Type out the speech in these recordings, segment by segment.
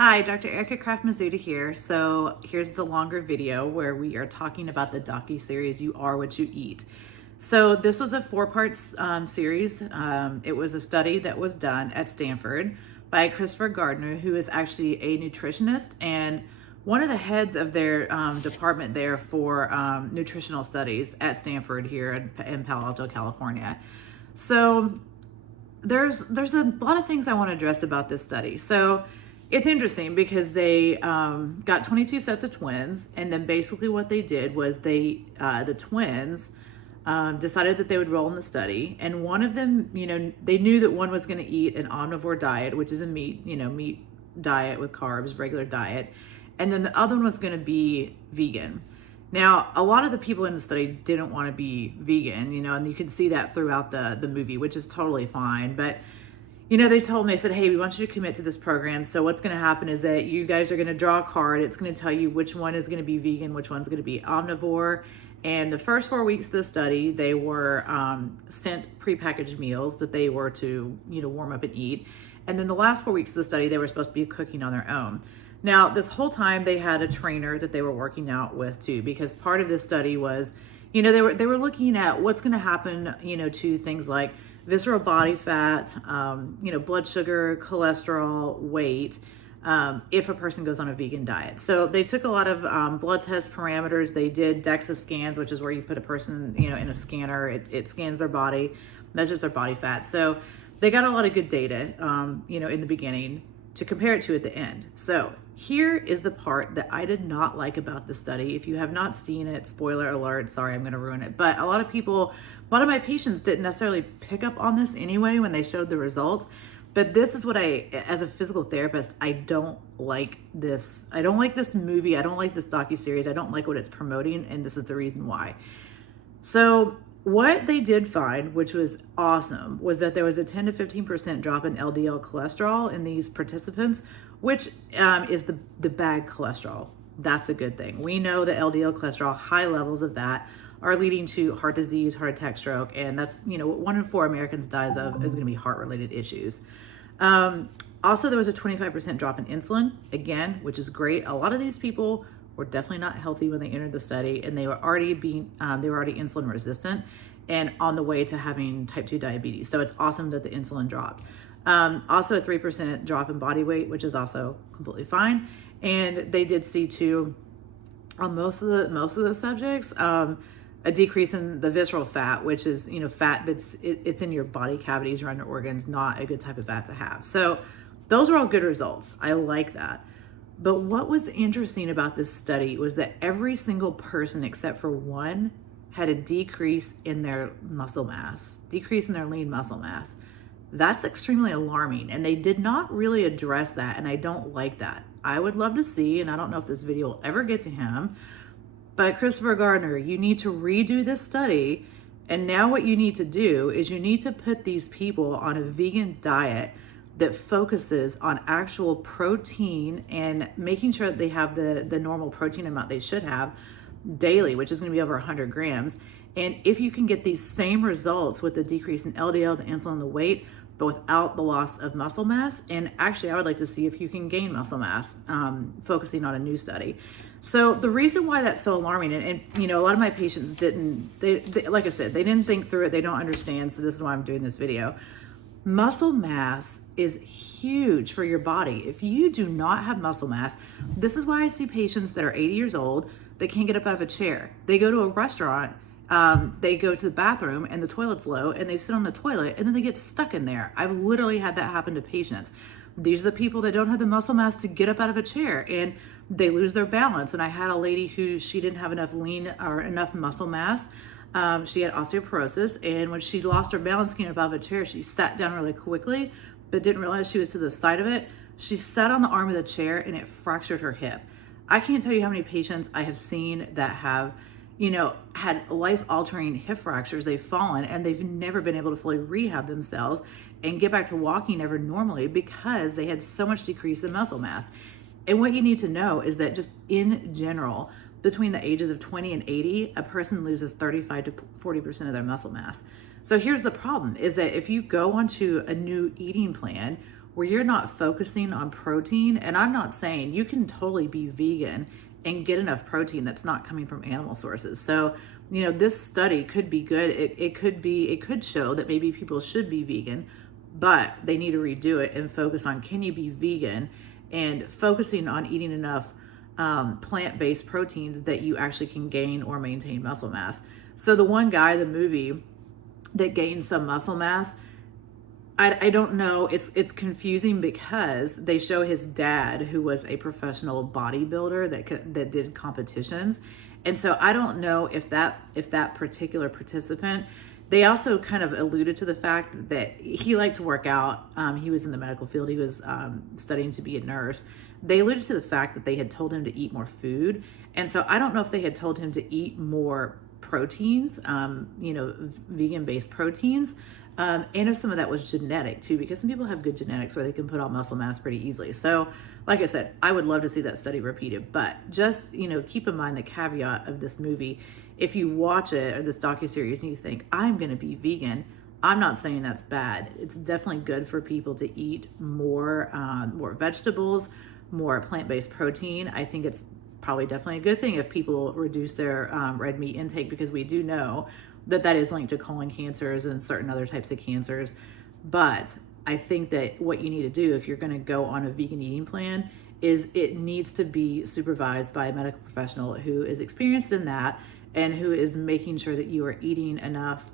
Hi, Dr. Ericka Craft Mizuta here. So here's the longer video where we are talking about the docu-series You Are What You Eat. So this was a four-part series. It was a study that was done at Stanford by Christopher Gardner, who is actually a nutritionist and one of the heads of their department there for nutritional studies at Stanford here in Palo Alto, California. So there's a lot of things I want to address about this study. So it's interesting because they got 22 sets of twins, and then basically what they did was the twins decided that they would roll in the study, and one of them, they knew that one was going to eat an omnivore diet, which is a meat diet with carbs, regular diet, and then the other one was going to be vegan. Now, a lot of the people in the study didn't want to be vegan, and you can see that throughout the movie, which is totally fine, but they told me, they said, hey, we want you to commit to this program. So what's going to happen is that you guys are going to draw a card. It's going to tell you which one is going to be vegan, which one's going to be omnivore. And the first 4 weeks of the study, they were sent prepackaged meals that they were to, warm up and eat. And then the last 4 weeks of the study, they were supposed to be cooking on their own. Now, this whole time they had a trainer that they were working out with too, because part of this study was, they were looking at what's going to happen, to things like visceral body fat, blood sugar, cholesterol, weight, if a person goes on a vegan diet. So they took a lot of blood test parameters. They did DEXA scans, which is where you put a person, in a scanner. It scans their body, measures their body fat. So they got a lot of good data, in the beginning to compare it to at the end. So here is the part that I did not like about the study. If you have not seen it, spoiler alert, sorry, I'm going to ruin it. But a lot of my patients didn't necessarily pick up on this anyway when they showed the results. But this is what as a physical therapist, I don't like this. I don't like this movie. I don't like this docuseries. I don't like what it's promoting. And this is the reason why. So what they did find, which was awesome, was that there was a 10 to 15% drop in LDL cholesterol in these participants, which is the bad cholesterol. That's a good thing. We know that LDL cholesterol, high levels of that, are leading to heart disease, heart attack, stroke, and that's, what 1 in 4 Americans dies of is going to be heart-related issues. Also, there was a 25% drop in insulin, again, which is great. A lot of these people were definitely not healthy when they entered the study, and they were already insulin resistant and on the way to having type 2 diabetes. So it's awesome that the insulin dropped. Also a 3% drop in body weight, which is also completely fine. And they did see too, on most of the subjects, a decrease in the visceral fat, which is, fat it's in your body cavities, around your organs, not a good type of fat to have. So those are all good results. I like that. But what was interesting about this study was that every single person except for one had a decrease in their muscle mass, decrease in their lean muscle mass. That's extremely alarming, and they did not really address that, and I don't like that. I would love to see, and I don't know if this video will ever get to him, but Christopher Gardner, you need to redo this study, and now what you need to do is you need to put these people on a vegan diet that focuses on actual protein and making sure that they have the normal protein amount they should have daily, which is going to be over 100 grams. And if you can get these same results with the decrease in LDL, the insulin, the weight, but without the loss of muscle mass, and actually I would like to see if you can gain muscle mass, focusing on a new study. So the reason why that's so alarming, and a lot of my patients they like I said, they didn't think through it, they don't understand, so this is why I'm doing this video. Muscle mass is huge for your body. If you do not have muscle mass, this is why I see patients that are 80 years old that can't get up out of a chair. They go to a restaurant, they go to the bathroom and the toilet's low and they sit on the toilet and then they get stuck in there. I've literally had that happen to patients. These are the people that don't have the muscle mass to get up out of a chair and they lose their balance. And I had a lady who she didn't have enough lean or enough muscle mass. She had osteoporosis, and when she lost her balance getting up out of a chair, she sat down really quickly, but didn't realize she was to the side of it. She sat on the arm of the chair and it fractured her hip. I can't tell you how many patients I have seen that have, had life-altering hip fractures. They've fallen and they've never been able to fully rehab themselves and get back to walking ever normally because they had so much decrease in muscle mass. And what you need to know is that just in general, between the ages of 20 and 80, a person loses 35 to 40% of their muscle mass. So here's the problem, is that if you go onto a new eating plan where you're not focusing on protein. And I'm not saying you can totally be vegan and get enough protein that's not coming from animal sources. So, this study could be good. It could show that maybe people should be vegan, but they need to redo it and focus on, can you be vegan, and focusing on eating enough plant-based proteins that you actually can gain or maintain muscle mass. So the one guy in the movie that gained some muscle mass, I don't know, it's confusing because they show his dad, who was a professional bodybuilder that did competitions. And so I don't know if that particular participant, they also kind of alluded to the fact that he liked to work out. He was in the medical field. He was studying to be a nurse. They alluded to the fact that they had told him to eat more food. And so I don't know if they had told him to eat more proteins, vegan-based proteins. And if some of that was genetic too, because some people have good genetics where they can put on muscle mass pretty easily. So like I said, I would love to see that study repeated, but just, keep in mind the caveat of this movie. If you watch it, or this docuseries, and you think, I'm going to be vegan, I'm not saying that's bad. It's definitely good for people to eat more vegetables, more plant-based protein. I think it's probably definitely a good thing if people reduce their red meat intake, because we do know that is linked to colon cancers and certain other types of cancers. But I think that what you need to do if you're going to go on a vegan eating plan is it needs to be supervised by a medical professional who is experienced in that and who is making sure that you are eating enough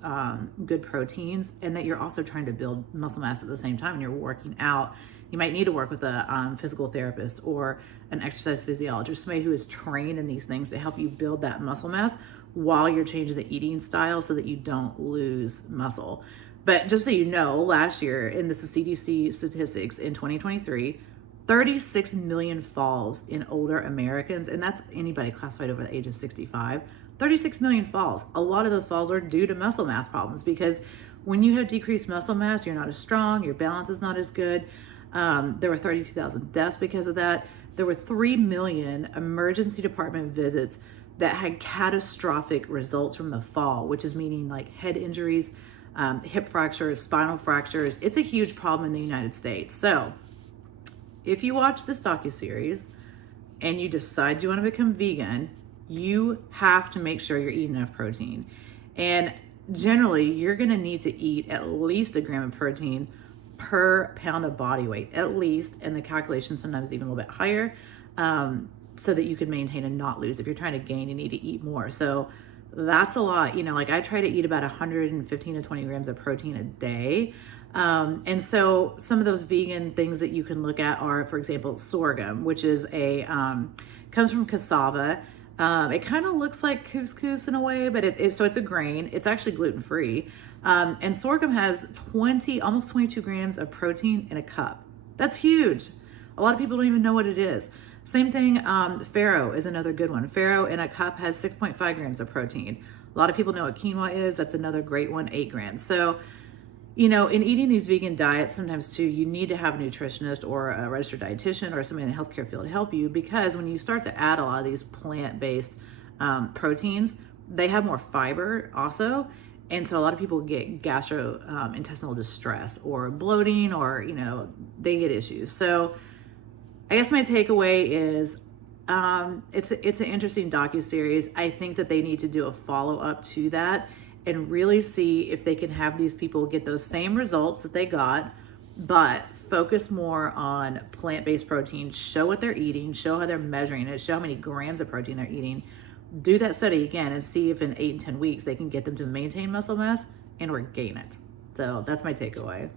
good proteins, and that you're also trying to build muscle mass at the same time and you're working out. You might need to work with a physical therapist or an exercise physiologist, somebody who is trained in these things to help you build that muscle mass while you're changing the eating style so that you don't lose muscle. But just so you know, last year, and this is CDC statistics, in 2023, 36 million falls in older Americans, and that's anybody classified over the age of 65. 36 million falls. A lot of those falls are due to muscle mass problems, because when you have decreased muscle mass, you're not as strong, your balance is not as good. There were 32,000 deaths because of that. There were 3 million emergency department visits that had catastrophic results from the fall, which is meaning like head injuries, hip fractures, spinal fractures. It's a huge problem in the United States. So if you watch this docuseries and you decide you want to become vegan, you have to make sure you're eating enough protein. And generally, you're going to need to eat at least 1 gram of protein per pound of body weight, at least, and the calculation sometimes even a little bit higher, so that you can maintain and not lose. If you're trying to gain, you need to eat more. So that's a lot. Like I try to eat about 115 to 20 grams of protein a day. And so some of those vegan things that you can look at are, for example, sorghum, which is comes from cassava. It kind of looks like couscous in a way, but it's a grain. It's actually gluten-free. And sorghum has almost 22 grams of protein in a cup. That's huge. A lot of people don't even know what it is. Same thing, farro is another good one. Farro in a cup has 6.5 grams of protein. A lot of people know what quinoa is. That's another great one, 8 grams. So, in eating these vegan diets, sometimes too, you need to have a nutritionist or a registered dietitian or somebody in the healthcare field to help you, because when you start to add a lot of these plant-based proteins, they have more fiber also. And so a lot of people get gastrointestinal distress or bloating, or, they get issues. So I guess my takeaway is it's an interesting docuseries. I think that they need to do a follow-up to that and really see if they can have these people get those same results that they got, but focus more on plant-based protein, show what they're eating, show how they're measuring it, show how many grams of protein they're eating. Do that study again and see if in 8 and 10 weeks they can get them to maintain muscle mass and or gain it. So that's my takeaway.